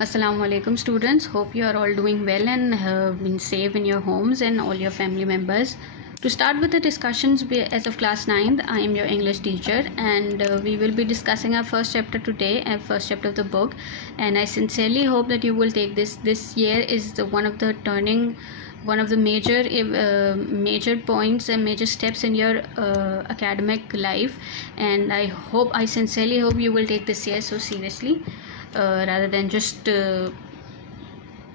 Assalamu alaikum students. Hope you are all doing well and have been safe in your homes and all your family members. To start with the discussions as of class 9th, I am your English teacher and we will be discussing our first chapter today and first chapter of the book, and I sincerely hope that you will take this year is one of the major points and major steps in your academic life, and I sincerely hope you will take this year so seriously rather than just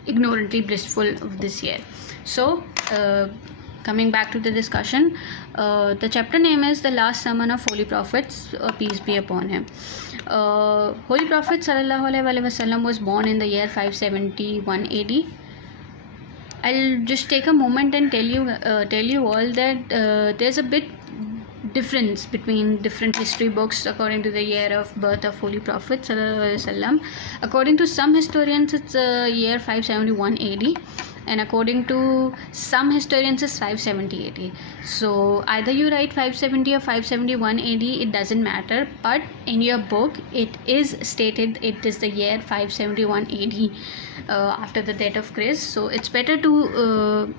ignorantly blissful of this year. So coming back to the discussion, the chapter name is The Last Sermon of Holy Prophets, peace be upon him. Holy Prophet sallallahu alaihi wasallam was born in the year 571 AD. I'll just take a moment and tell you all that there's a bit difference between different history books according to the year of birth of Holy Prophet sallallahu alaihi wasallam. According to some historians, it's year 571 AD, and according to some historians, it's 570 AD. So either you write 570 or 571 AD, it doesn't matter. But in your book, it is stated it is the year 571 AD after the death of Christ. So it's better to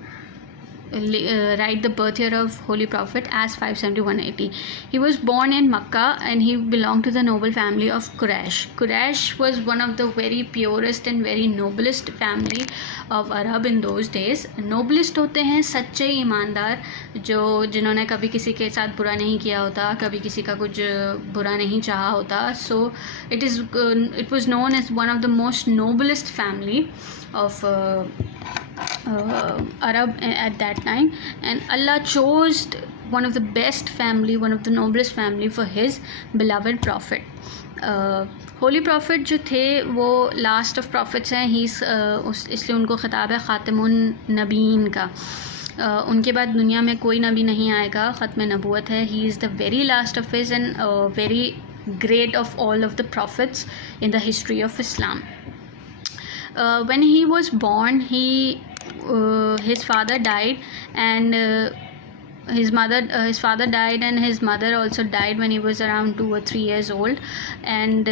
write the birth year of Holy Prophet as 571 AD. He was born in Makkah and he belonged to the noble family of Quraysh. Quraysh was one of the very purest and very noblest family of Arab in those days. Noblest होते हैं सच्चे ईमानदार, जिन्होंने कभी किसी के साथ बुरा नहीं किया होता, कभी किसी का कुछ बुरा नहीं चाहा होता. So it was known as one of the most noblest family of Arab at that time, and Allah chose one of the best family, one of the noblest family for his beloved prophet. Holy prophet जो थे वो last of profits हैं. इसलिए उनको ख़िताब है ख़ातिमुन नबीन का. उनके बाद दुनिया में कोई नबी नहीं आएगा, ख़त्म नबूवत है. He is the very last of his and very great of all of the profits in the history of Islam. When he was born, his father died, and his father died, and his mother also died when he was around 2 or 3 years old, and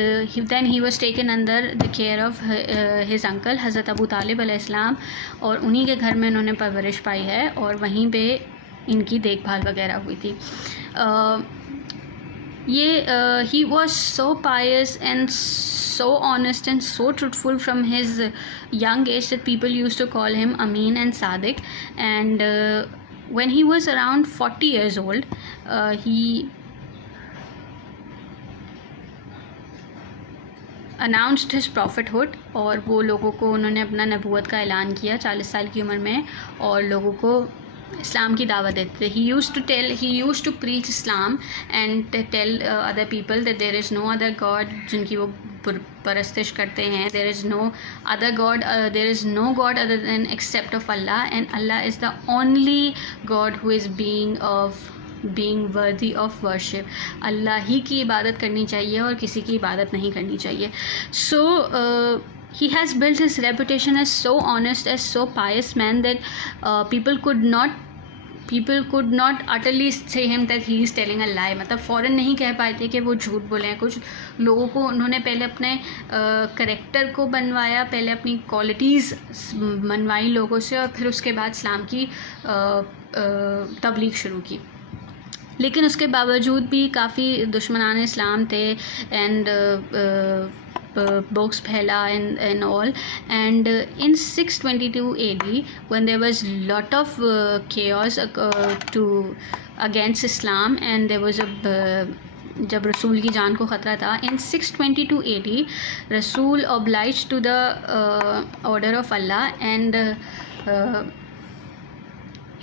then he was taken under the care of his uncle Hazrat Abu Talib अलैहिस्सलाम, और उन्हीं के घर में इन्होंने परवरिश पाई है और वहीं पे इनकी देखभाल वगैरह हुई थी. He was so pious and so honest and so truthful from his young age that people used to call him Amin and Sadiq. And when he was around 40 years old, he announced his prophethood, और वो लोगों को उन्होंने अपना नबूवत का ऐलान किया 40 साल की उम्र में, और लोगों को इस्लाम की दावत देते थे. He used to preach Islam and tell other people that there is no other God जिनकी वो परस्तिश करते हैं. There is no other God, there is no God other than except of Allah, and Allah is the only God who is being worthy of worship. अल्लाह ही की इबादत करनी चाहिए और किसी की इबादत नहीं करनी चाहिए. So he has built his reputation as so honest, as so pious man that people could not utterly say him that he is telling a lie. मतलब फ़ौरन नहीं कह पाए थे कि वो झूठ बोले हैं. कुछ लोगों को उन्होंने पहले अपने करेक्टर को बनवाया, पहले अपनी क्वालिटीज़ बनवाई लोगों से, और फिर उसके बाद इस्लाम की तबलीग शुरू की. लेकिन उसके बावजूद भी काफ़ी दुश्मनान इस्लाम थे, and books phela and all. And in 622 AD, when there was lot of chaos against Islam, and there was जब रसूल की जान को ख़तरा था, in 622 AD रसूल obliged to the order of Allah and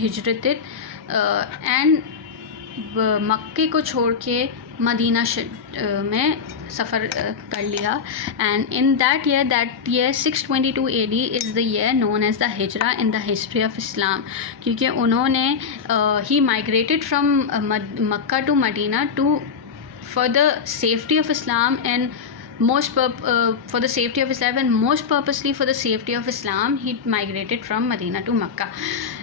हिजरत and मक्के को छोड़ के मदीना में सफ़र कर लिया. and in that year 622 AD is the year known as the Hijra in the history of Islam, क्योंकि उन्होंने he migrated from Makkah to Medina for the safety of Islam, and for the safety of Islam, and most purposely for the safety of Islam, he migrated from Medina to Makkah.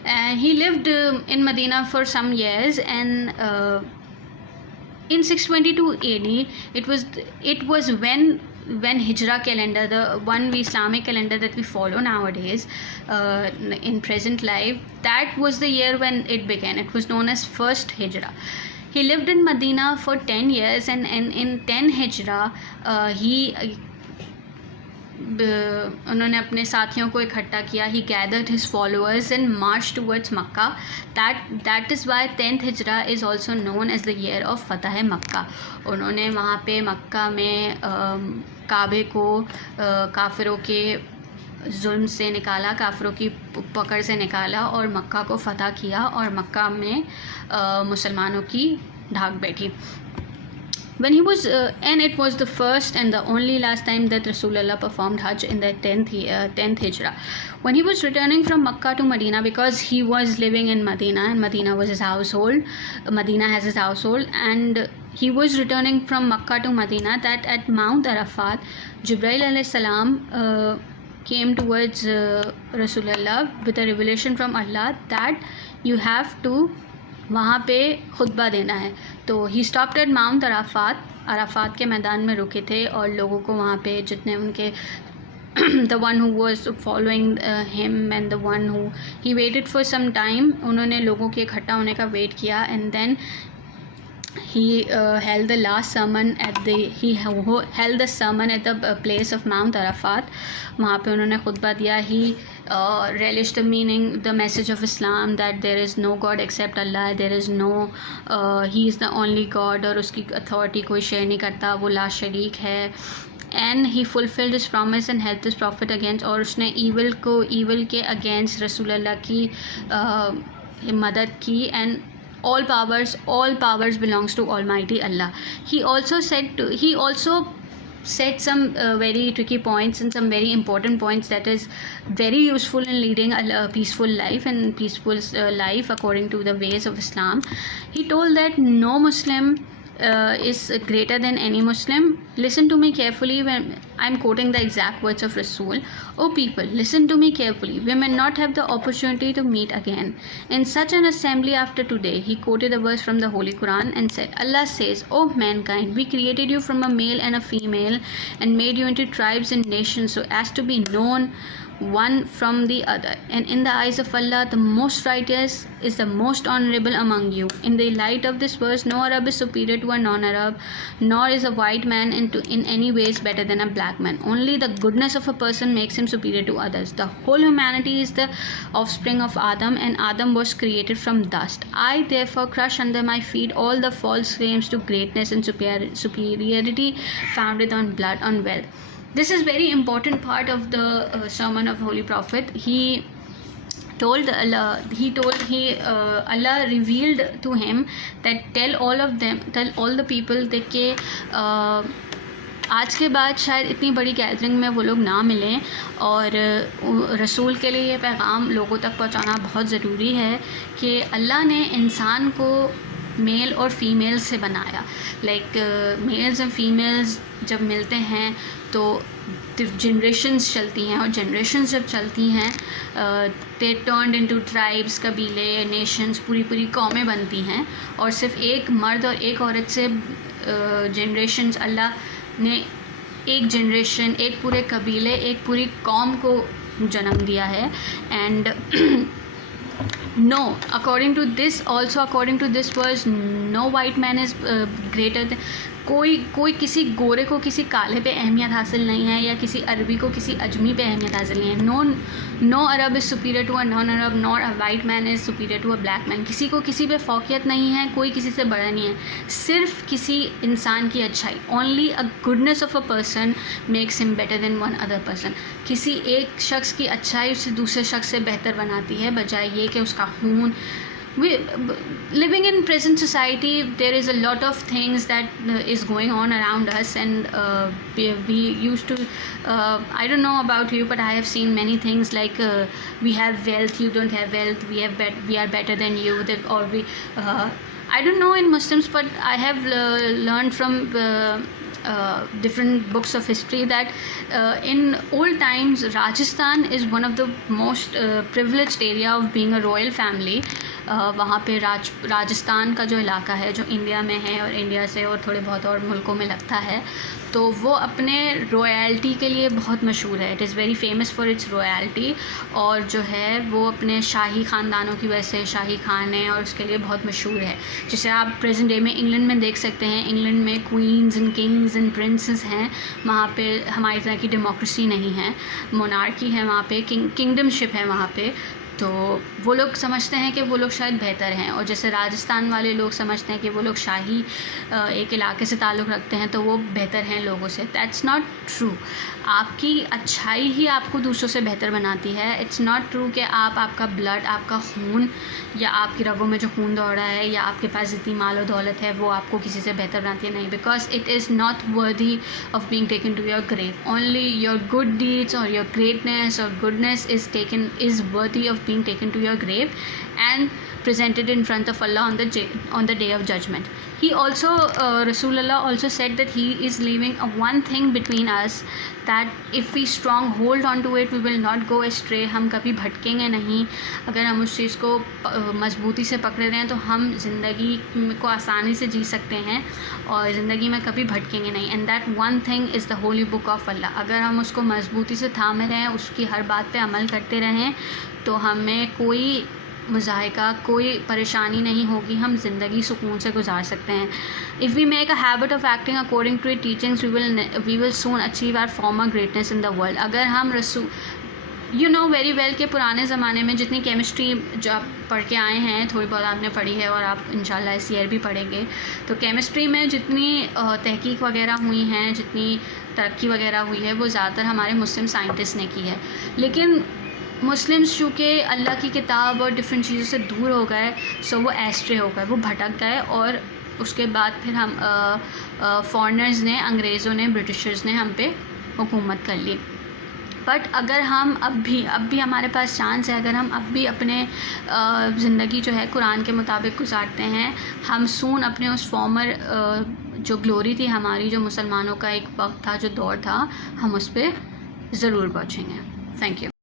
And he lived in Medina for some years, and in 622 AD, it was when Hijra calendar, the one Islamic calendar that we follow nowadays in present life, that was the year when it began. It was known as first Hijra. He lived in Medina for 10 years, and in 10 Hijra उन्होंने अपने साथियों को इकट्ठा किया. He gathered his followers and marched towards Makkah. That is why 10th Hijra is also known as the year of Fatah Makkah. उन्होंने वहाँ पे मक्का में काबे को काफिरों के जुल्म से निकाला, काफिरों की पकड़ से निकाला और मक्का को फतह किया और मक्का में मुसलमानों की ढाक बैठी. When he was and it was the first and the only last time that Rasulullah performed Hajj in the 10th Hijra. When he was returning from Makkah to Medina, because he was living in Medina and Medina was his household, Medina has his household, and he was returning from Makkah to Medina, that at Mount Arafat, Jibreel alayhi salam came towards Rasulullah with a revelation from Allah that you have to वहाँ पे खुतबा देना है. तो he stopped at mount Arafat के मैदान में रुके थे और लोगों को वहाँ पे जितने उनके the one who was following him and the one who he waited for some time, उन्होंने लोगों के इकट्ठा होने का वेट किया. And then he held the last sermon at the place of Mount Arafat. वहाँ पे उन्होंने खुतबा दिया. He relished the message of Islam, that there is no God except Allah, there is no he is the only God और उसकी authority कोई share नहीं करता, वो ला शरीक है. And he fulfilled his promise and helped his prophet against, और उसने evil के against Rasulullah की मदद की. And all powers belongs to Almighty Allah. He also said some very tricky points and some very important points that is very useful in leading a peaceful life and peaceful life according to the ways of Islam. He told that no Muslim is greater than any Muslim. Listen to me carefully when I'm quoting the exact words of Rasul. O people, listen to me carefully. We may not have the opportunity to meet again in such an assembly after today. He quoted a verse from the Holy Quran and said, Allah says, O mankind, we created you from a male and a female and made you into tribes and nations so as to be known one from the other, and in the eyes of Allah the most righteous is the most honorable among you. In the light of this verse, no Arab is superior to a non-Arab, nor is a white man in any ways better than a black man. Only the goodness of a person makes him superior to others. The whole humanity is the offspring of Adam, and Adam was created from dust. I therefore crush under my feet all the false claims to greatness and superiority founded on blood, on wealth. This is very important part of the sermon of Holy Prophet. Allah revealed to him that tell all the people that के आज के बाद शायद इतनी बड़ी gathering में वो लोग ना मिलें, और रसूल के लिए ये पैगाम लोगों तक पहुंचाना बहुत ज़रूरी है कि अल्लाह ने इंसान को मेल और फीमेल से बनाया. मेल्स एंड फीमेल्स जब मिलते हैं तो जनरेशन्स चलती हैं, और जनरेशन्स जब चलती हैं दे टर्न्ड इनटू ट्राइब्स, कबीले, नेशंस, पूरी कौमें बनती हैं. और सिर्फ एक मर्द और एक औरत से जनरेशन्स, अल्लाह ने एक जनरेशन, एक पूरे कबीले, एक पूरी कौम को जन्म दिया है. And no, according to this verse, no white man is greater than, कोई किसी गोरे को किसी काले पे अहमियत हासिल नहीं है, या किसी अरबी को किसी अजमी पे अहमियत हासिल नहीं है. No Arab is superior to a non Arab, nor a white man is superior to a black man. किसी को किसी पे फौकियत नहीं है, कोई किसी से बड़ा नहीं है, सिर्फ किसी इंसान की अच्छाई. Only a goodness of a person makes him better than one other person. किसी एक शख्स की अच्छाई उसे दूसरे शख्स से बेहतर बनाती है, बजाय ये कि उसका खून. Living in present society, there is a lot of things that is going on around us, and we used to I don't know about you, but I have seen many things like we have wealth, you don't have wealth, we are better than you, or we I don't know in Muslims, but I have learned from different books of history that in old times Rajasthan is one of the most privileged area of being a royal family. वहाँ पे राजस्थान का जो इलाका है जो India में है और इंडिया से और थोड़े बहुत और मुल्कों में लगता है, तो वो अपने रॉयल्टी के लिए बहुत मशहूर है। It is very famous for its royalty, और जो है वो अपने शाही ख़ानदानों की वजह से शाही खान है और उसके लिए बहुत मशहूर है। जैसे आप प्रेजेंट डे में इंग्लैंड में देख सकते हैं, इंग्लैंड में queen's and Kings and princess हैं, वहाँ पे हमारी तरह की डेमोक्रेसी नहीं है, मोनार्की है वहाँ पे, किंगडमशिप है वहाँ पे। तो वो लोग समझते हैं कि वो लोग शायद बेहतर हैं, और जैसे राजस्थान वाले लोग समझते हैं कि वो लोग शाही एक इलाके से ताल्लुक़ रखते हैं तो वो बेहतर हैं लोगों से। That's not true. आपकी अच्छाई ही आपको दूसरों से बेहतर बनाती है। इट्स नॉट ट्रू कि आपका ब्लड, आपका खून या आपकी रगों में जो खून दौड़ रहा है या आपके पास जितनी माल और दौलत है वो आपको किसी से बेहतर बनाती है, नहीं। Because it is not worthy of being taken to your grave. Only your good deeds और योर ग्रेटनेस और goodness is worthy of being taken to your grave and presented in front of Allah on the day of judgment. He also Rasulullah also said that he is leaving one thing between us, that if we strong hold on to it we will not go astray. हम कभी भटकेंगे नहीं। अगर हम उस चीज़ को मजबूती से पकड़े रहें तो हम ज़िंदगी को आसानी से जी सकते हैं और ज़िंदगी में कभी भटकेंगे नहीं। And that one thing is the holy book of Allah. अगर हम उसको मजबूती से थामे रहें, उसकी हर बात पे अमल करते रहें, तो हमें कोई मुज़ाहिका, कोई परेशानी नहीं होगी, हम ज़िंदगी सुकून से गुजार सकते हैं। If we make a habit of acting according to it teachings we will soon achieve our former greatness in the world. अगर हम यू नो वेरी वेल के पुराने ज़माने में जितनी केमिस्ट्री जो आप पढ़ के आए हैं, थोड़ी बहुत आपने पढ़ी है और आप इंशाल्लाह इस ईयर भी पढ़ेंगे, तो केमिस्ट्री में जितनी तहकीक वगैरह हुई हैं, जितनी तरक्की वगैरह हुई है, वो ज़्यादातर हमारे मुस्लिम साइंटिस्ट ने की है। लेकिन मुस्लिम्स चूँकि अल्लाह की किताब और डिफरेंट चीज़ों से दूर हो गए, सो वो एस्ट्रे हो गए, वो भटक गए, और उसके बाद फिर हम फॉरेनर्स ने, अंग्रेज़ों ने, ब्रिटिशर्स ने हम पे हुकूमत कर ली। बट अगर हम अब भी हमारे पास चांस है, अगर हम अब भी अपने ज़िंदगी जो है कुरान के मुताबिक गुजारते हैं, हम सून अपने उस फॉर्मर जो ग्लोरी थी हमारी, जो मुसलमानों का एक वक्त था, जो दौर था, हम उस पर ज़रूर पहुँचेंगे। Thank you.